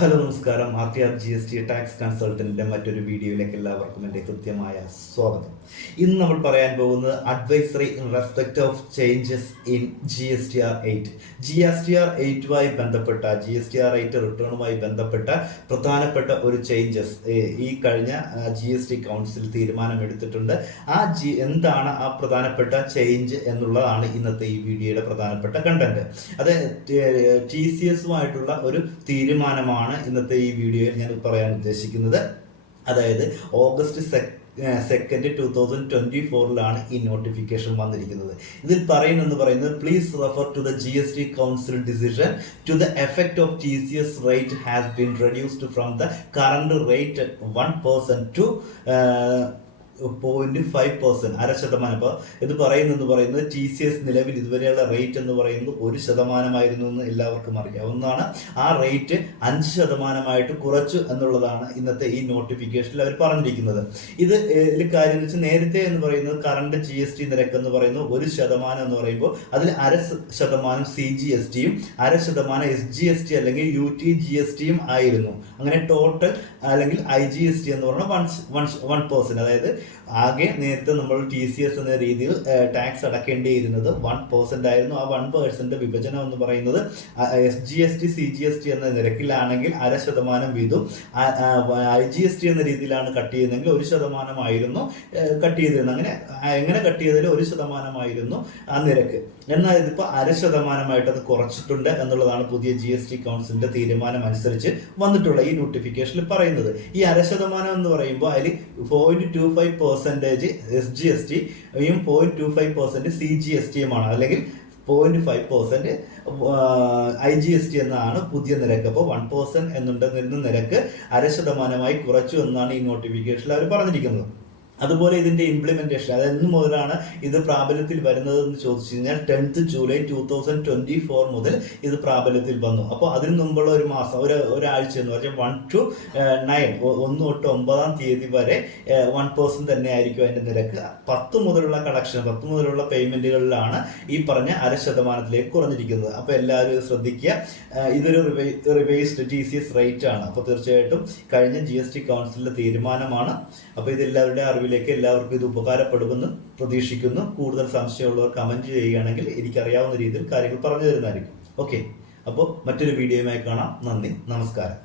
Hello നമസ്കാരം. RTR GST tax കൺസൾട്ടന്റിന്റെ മറ്റൊരു വീഡിയോയിലേക്ക് എല്ലാവർക്കും എൻ്റെ കൃത്യമായ സ്വാഗതം. ഇന്ന് നമ്മൾ പറയാൻ പോകുന്നത് advisory in respect of changes in GSTR8. GSTR8മായി ബന്ധപ്പെട്ട GSTR8 റിട്ടേണുമായി ബന്ധപ്പെട്ട പ്രധാനപ്പെട്ട ഒരു ചേഞ്ചസ് ഈ കഴിഞ്ഞ GST കൗൺസിൽ തീരുമാനമെടുത്തിട്ടുണ്ട്. എന്താണ് ആ പ്രധാനപ്പെട്ട ചേഞ്ച് എന്നുള്ളതാണ് ഇന്നത്തെ ഈ വീഡിയോയുടെ പ്രധാനപ്പെട്ട കണ്ടന്റ്. അത് TCSുമായിട്ടുള്ള ഒരു തീരുമാനമാണ് ഇന്നത്തെ ഈ വീഡിയോയിൽ ഞാൻ പറയാൻ ഉദ്ദേശിക്കുന്നത്. അതായത് ഓഗസ്റ്റ് 2, 2024 ഈ നോട്ടിഫിക്കേഷൻ വന്നിരിക്കുന്നത്. ഇതിൽ പറയുന്നത് please refer to the GST council decision to the effect of TCS rate has been reduced from the current rate 1% to 0.5%, 0.5%. അപ്പോൾ ഇത് പറയുന്നത് TCS നിലവിൽ ഇതുവരെയുള്ള റേറ്റ് എന്ന് പറയുന്നത് 1% എന്ന് എല്ലാവർക്കും അറിയാവുന്നതാണ്. ആ റേറ്റ് 5% കുറച്ചു എന്നുള്ളതാണ് ഇന്നത്തെ ഈ നോട്ടിഫിക്കേഷനിൽ അവർ പറഞ്ഞിരിക്കുന്നത്. ഇതിൽ കാര്യം എന്ന് വെച്ചാൽ നേരത്തെ എന്ന് പറയുന്നത് കറണ്ട് GST നിരക്ക് എന്ന് പറയുന്നത് 1% എന്ന് പറയുമ്പോൾ അതിൽ 0.5% CGSTയും 0.5% SGST അല്ലെങ്കിൽ UTGSTയും ആയിരുന്നു. അങ്ങനെ ടോട്ടൽ അല്ലെങ്കിൽ IGST എന്ന് പറഞ്ഞാൽ 1%. അതായത് ആകെ നേരത്തെ നമ്മൾ TCS എന്ന രീതിയിൽ ടാക്സ് അടക്കേണ്ടിയിരുന്നത് 1% ആയിരുന്നു. ആ 1% വിഭജനം എന്ന് പറയുന്നത് SGST CGST എന്ന നിരക്കിലാണെങ്കിൽ 0.5% വീതം, IGST എന്ന രീതിയിലാണ് കട്ട് ചെയ്യുന്നതെങ്കിൽ 1% ആയിരുന്നു കട്ട് ചെയ്തിരുന്നത്. എങ്ങനെ കട്ട് ചെയ്തതിൽ 1% ആയിരുന്നു ആ നിരക്ക്. എന്നാൽ ഇതിപ്പോൾ 0.5% അത് കുറച്ചിട്ടുണ്ട് എന്നുള്ളതാണ് പുതിയ GST കൗൺസിലിന്റെ തീരുമാനം അനുസരിച്ച് വന്നിട്ടുള്ള ഈ നോട്ടിഫിക്കേഷനിൽ പറയുന്നത്. ഈ 0.5% എന്ന് പറയുമ്പോൾ അതിൽ 0.25% SGSTയും 0.25% CGSTയുമാണ്, അല്ലെങ്കിൽ 0.5% IGST എന്നാണ് പുതിയ നിരക്ക്. അപ്പോൾ 1% എന്നുണ്ടെന്നിരുന്ന നിരക്ക് 0.5% കുറച്ചു എന്നാണ് ഈ നോട്ടിഫിക്കേഷനിൽ അവർ പറഞ്ഞിരിക്കുന്നത്. അതുപോലെ ഇതിന്റെ ഇംപ്ലിമെന്റേഷൻ, അതായത് എന്ന് മുതലാണ് ഇത് പ്രാബല്യത്തിൽ വരുന്നത് എന്ന് ചോദിച്ചു കഴിഞ്ഞാൽ 10th July 2024 മുതൽ ഇത് പ്രാബല്യത്തിൽ വന്നു. അപ്പോൾ അതിന് മുമ്പുള്ള ഒരു മാസം, ഒരാഴ്ച എന്ന് പറഞ്ഞാൽ 1 to 9, 1 തൊട്ട് 9-ാം തീയതി വരെ 1% തന്നെ ആയിരിക്കും അതിന്റെ നിരക്ക്. 10 മുതലുള്ള കളക്ഷൻ, 10 മുതലുള്ള പേയ്മെന്റുകളിലാണ് ഈ പറഞ്ഞ 0.5% കുറഞ്ഞിരിക്കുന്നത്. അപ്പോൾ എല്ലാവരും ശ്രദ്ധിക്കുക, ഇതൊരു റിവൈസ്ഡ് TCS റേറ്റ് ആണ്. അപ്പോൾ തീർച്ചയായിട്ടും കഴിഞ്ഞ GST കൗൺസിലിന്റെ തീരുമാനമാണ്. അപ്പോൾ ഇതെല്ലാവരുടെ എല്ലാവർക്കും ഇത് ഉപകാരപ്പെടുമെന്ന് പ്രതീക്ഷിക്കുന്നു. കൂടുതൽ സംശയമുള്ളവർ കമന്റ് ചെയ്യുകയാണെങ്കിൽ എനിക്കറിയാവുന്ന രീതിയിൽ കാര്യങ്ങൾ പറഞ്ഞു തരുന്നതായിരിക്കും. ഓക്കെ, അപ്പോൾ മറ്റൊരു വീഡിയോയുമായി കാണാം. നന്ദി, നമസ്കാരം.